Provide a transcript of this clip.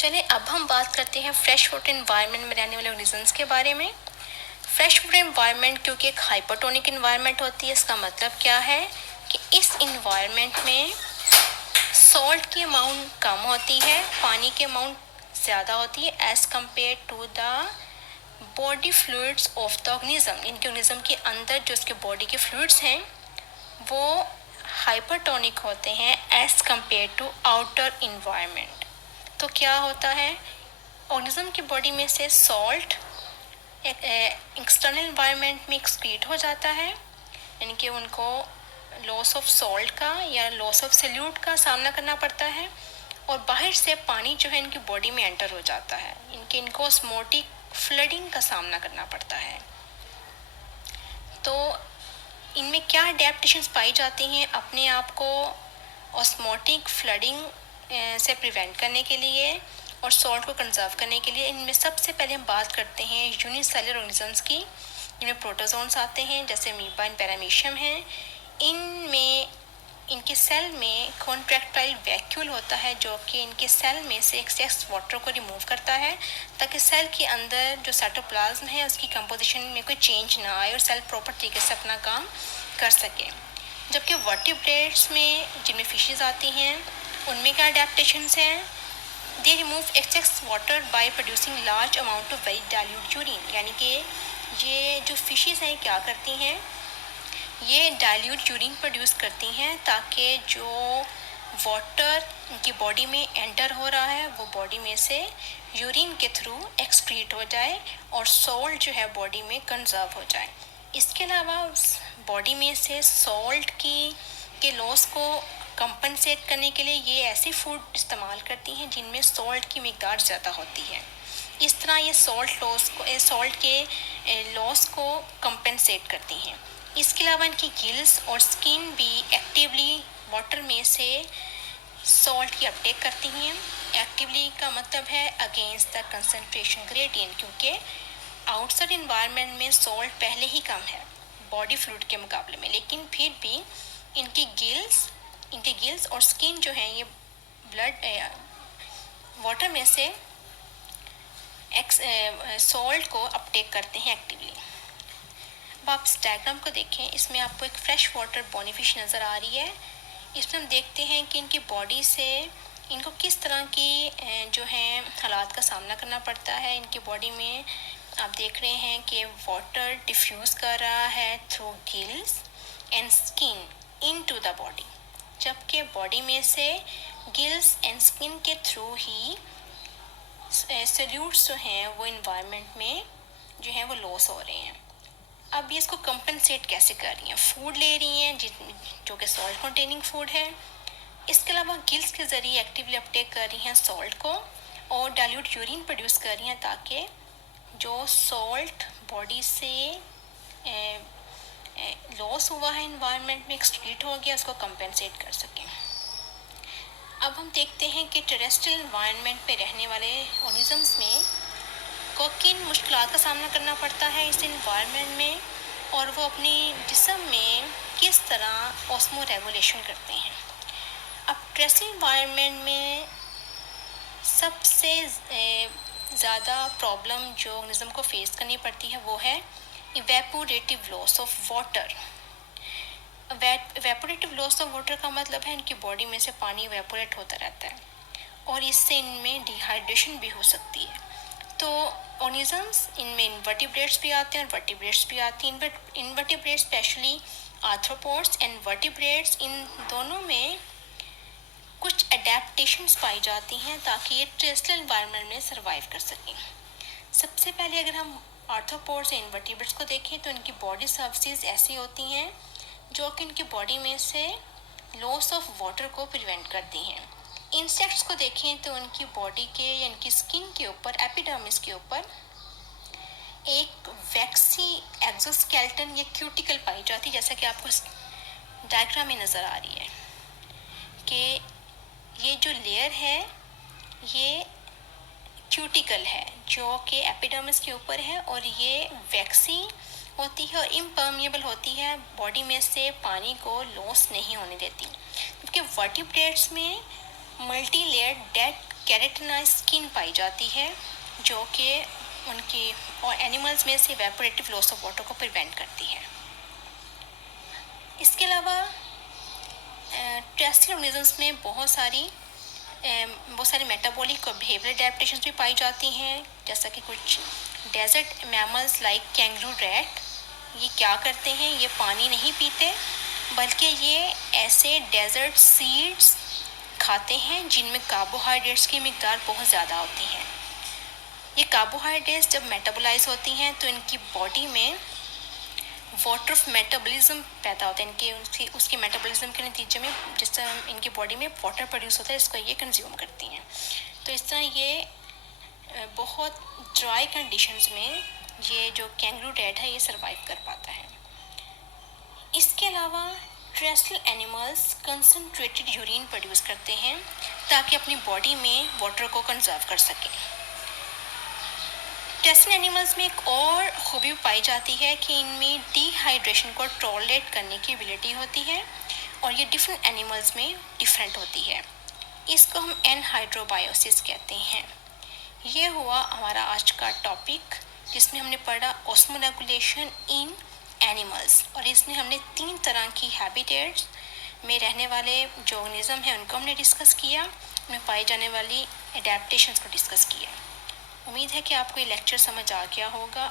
चलिए अब हम बात करते हैं फ्रेश वाटर इन्वायरमेंट में रहने वाले ऑर्गेनिजम्स के बारे में। फ्रेश वाटर इन्वायरमेंट क्योंकि एक हाइपरटोनिक इन्वायरमेंट होती है, इसका मतलब क्या है कि इस इन्वायरमेंट में सॉल्ट की अमाउंट कम होती है, पानी की अमाउंट ज़्यादा होती है as compare to the body fluids of the organism. इनके ऑर्गेनिज्म के अंदर जो उसके बॉडी के फ्लूइड्स हैं वो हाइपरटोनिक होते हैं as compare to outer environment. तो क्या होता है, ऑर्गेनिज्म की बॉडी में से सॉल्ट एक्सटर्नल इन्वायरमेंट में एक्सक्रीट हो जाता है, यानी कि उनको लॉस ऑफ सॉल्ट का या लॉस ऑफ सॉल्यूट का सामना करना पड़ता है, और बाहर से पानी जो है इनकी बॉडी में एंटर हो जाता है, इनको ऑस्मोटिक फ्लडिंग का सामना करना पड़ता है। तो इनमें क्या अडेप्टेशंस पाई जाती हैं अपने आप को ऑस्मोटिक फ्लडिंग से प्रिवेंट करने के लिए और सॉल्ट को कंजर्व करने के लिए। इनमें सबसे पहले हम बात करते हैं यूनिसेलुलर ऑर्गेनिजम्स की। इनमें प्रोटोजोन्स आते हैं जैसे अमीबा एंड पैरामीशियम हैं। इनमें इनके सेल में कॉन्ट्रैक्टाइल वैक्यूल होता है जो कि इनके सेल में से एक्सेस वाटर को रिमूव करता है ताकि सेल के अंदर जो साइटोप्लाज्म है उसकी कंपोजिशन में कोई चेंज ना आए और सेल प्रॉपर तरीके से अपना काम कर सके। जबकि वर्टिब्रेट्स में जिनमें फिशेस आती हैं उनमें क्या अडेप्टेशंस हैं, they remove excess water by producing large amount of very dilute urine. यानी कि ये जो फिशेस हैं क्या करती हैं, ये डाइल्यूट यूरिन प्रोड्यूस करती हैं ताकि जो वाटर उनकी बॉडी में एंटर हो रहा है वो बॉडी में से यूरिन के थ्रू एक्सक्रीट हो जाए और सॉल्ट जो है बॉडी में कंजर्व हो जाए। इसके अलावा बॉडी में से सॉल्ट के लॉस को कंपनसेट करने के लिए ये ऐसी फूड इस्तेमाल करती हैं जिनमें सॉल्ट की मिकदार ज़्यादा होती है। इस तरह ये सॉल्ट के लॉस को कंपनसेट करती हैं। इसके अलावा इनकी गिल्स और स्किन भी एक्टिवली वाटर में से सॉल्ट की अपटेक करती हैं। एक्टिवली का मतलब है अगेंस्ट द कंसंट्रेशन ग्रेडियंट, क्योंकि आउटसाइड इन्वायरमेंट में सॉल्ट पहले ही कम है बॉडी फ्लूइड के मुकाबले में, लेकिन फिर भी इनकी गिल्स और स्किन जो है ये ब्लड वाटर में से सॉल्ट को अपटेक करते हैं एक्टिवली। अब आप इस डायग्राम को देखें, इसमें आपको एक फ्रेश वाटर बोनीफिश नज़र आ रही है। इसमें हम देखते हैं कि इनकी बॉडी से इनको किस तरह की जो है हालात का सामना करना पड़ता है। इनकी बॉडी में आप देख रहे हैं कि वाटर डिफ्यूज़ कर रहा है through gills and skin into the body, जबकि बॉडी में से गिल्स एंड स्किन के थ्रू ही सॉल्यूट्स जो हैं वो इन्वायरमेंट में जो हैं वो लॉस हो रहे हैं। अब ये इसको कंपनसेट कैसे कर रही हैं, फूड ले रही हैं जो कि सॉल्ट कंटेनिंग फूड है। इसके अलावा गिल्स के ज़रिए एक्टिवली अपटेक कर रही हैं सॉल्ट को और डाइल्यूट यूरिन प्रोड्यूस कर रही हैं ताकि जो सॉल्ट बॉडी से लॉस हुआ है इन्वायरमेंट में, एक्सक्रीट हो गया, उसको कंपनसेट कर सकें। अब हम देखते हैं कि टेरेस्ट्रियल इन्वायरमेंट पे रहने वाले ऑर्गेनिजम्स में को किन मुश्किलात का सामना करना पड़ता है इस इन्वायरमेंट में, और वो अपनी जिस्म में किस तरह ऑस्मो रेगुलेशन करते हैं। अब टेरेस्ट्रियल इन्वायरमेंट में सबसे ज़्यादा प्रॉब्लम जो ऑर्गेनिज्म को फेस करनी पड़ती है वो है evaporative loss of water. Evaporative loss of water का मतलब है इनकी बॉडी में से पानी इवेपोरेट होता रहता है और इससे इनमें डिहाइड्रेशन भी हो सकती है। तो ऑर्गेनिजम्स इनमें इनवर्टिब्रेट्स भी आते हैं और वर्टिब्रेट्स भी आती हैं। Invertebrates specially arthropods and vertebrates, इन दोनों में कुछ अडेप्टेशंस पाई जाती हैं ताकि ये टेरेस्ट्रियल एनवायरनमेंट में सर्वाइव कर सकें। सबसे पहले अगर हम आर्थ्रोपोड्स या इनवर्टिब्रेट्स को देखें तो इनकी बॉडी सर्फेसेस ऐसी होती हैं जो कि इनकी बॉडी में से लॉस ऑफ वाटर को प्रिवेंट करती हैं। इंसेक्ट्स को देखें तो उनकी बॉडी के या इनकी स्किन के ऊपर, एपिडर्मिस के ऊपर एक वैक्सी एक्सोस्केलेटन या क्यूटिकल पाई जाती है, जैसा कि आपको डायग्राम में नज़र आ रही है कि ये जो लेयर है ये क्यूटिकल है जो कि एपिडर्मिस के ऊपर है और ये वैक्सी होती है और इम्पर्मिएबल होती है, बॉडी में से पानी को लॉस नहीं होने देती। क्योंकि वर्टिब्रेट्स में मल्टी लेयर डेड केराटिनाइज स्किन पाई जाती है जो कि उनकी और एनिमल्स में से इवेपोरेटिव लॉस ऑफ वाटर को प्रिवेंट करती है। इसके अलावा टेरेस्ट्रियल ऑर्गेनिजम्स में बहुत सारी मेटाबॉलिक और बिहेवियरल एडेप्टेशंस भी पाई जाती हैं, जैसा कि कुछ desert mammals like kangaroo rat, ये क्या करते हैं, ये पानी नहीं पीते बल्कि ये ऐसे डेजर्ट सीड्स खाते हैं जिनमें कार्बोहाइड्रेट्स की मिकदार बहुत ज़्यादा होती है। ये कार्बोहाइड्रेट्स जब मेटाबोलाइज होती हैं तो इनकी बॉडी में वाटर ऑफ मेटाबॉलिज्म पैदा होता है, इनके उसके मेटाबॉलिज्म के नतीजे में जिस तरह इनकी बॉडी में वाटर प्रोड्यूस होता है, इसको ये कंज्यूम करती हैं। तो इस तरह ये बहुत ड्राई कंडीशंस में ये जो कैंगरू रैट है ये सर्वाइव कर पाता है। इसके अलावा terrestrial animals concentrated urine produce करते हैं ताकि अपनी बॉडी में वाटर को कंजर्व कर सकें। टेरेस्ट्रियल एनिमल्स में एक और खूबी पाई जाती है कि इनमें डिहाइड्रेशन को टॉलरेट करने की एबिलिटी होती है और ये डिफरेंट एनिमल्स में डिफरेंट होती है। इसको हम एनहाइड्रोबायोसिस कहते हैं। ये हुआ हमारा आज का टॉपिक जिसमें हमने पढ़ा ऑस्मोरेगुलेशन इन एनिमल्स, और इसमें हमने 3 तरह की हैबिटेट्स में रहने वाले जो ऑर्गेनिज्म हैं उनको हमने डिस्कस किया, उनमें पाई जाने वाली एडेप्टेशंस को डिस्कस किया। उम्मीद है कि आपको ये लेक्चर समझ आ गया होगा।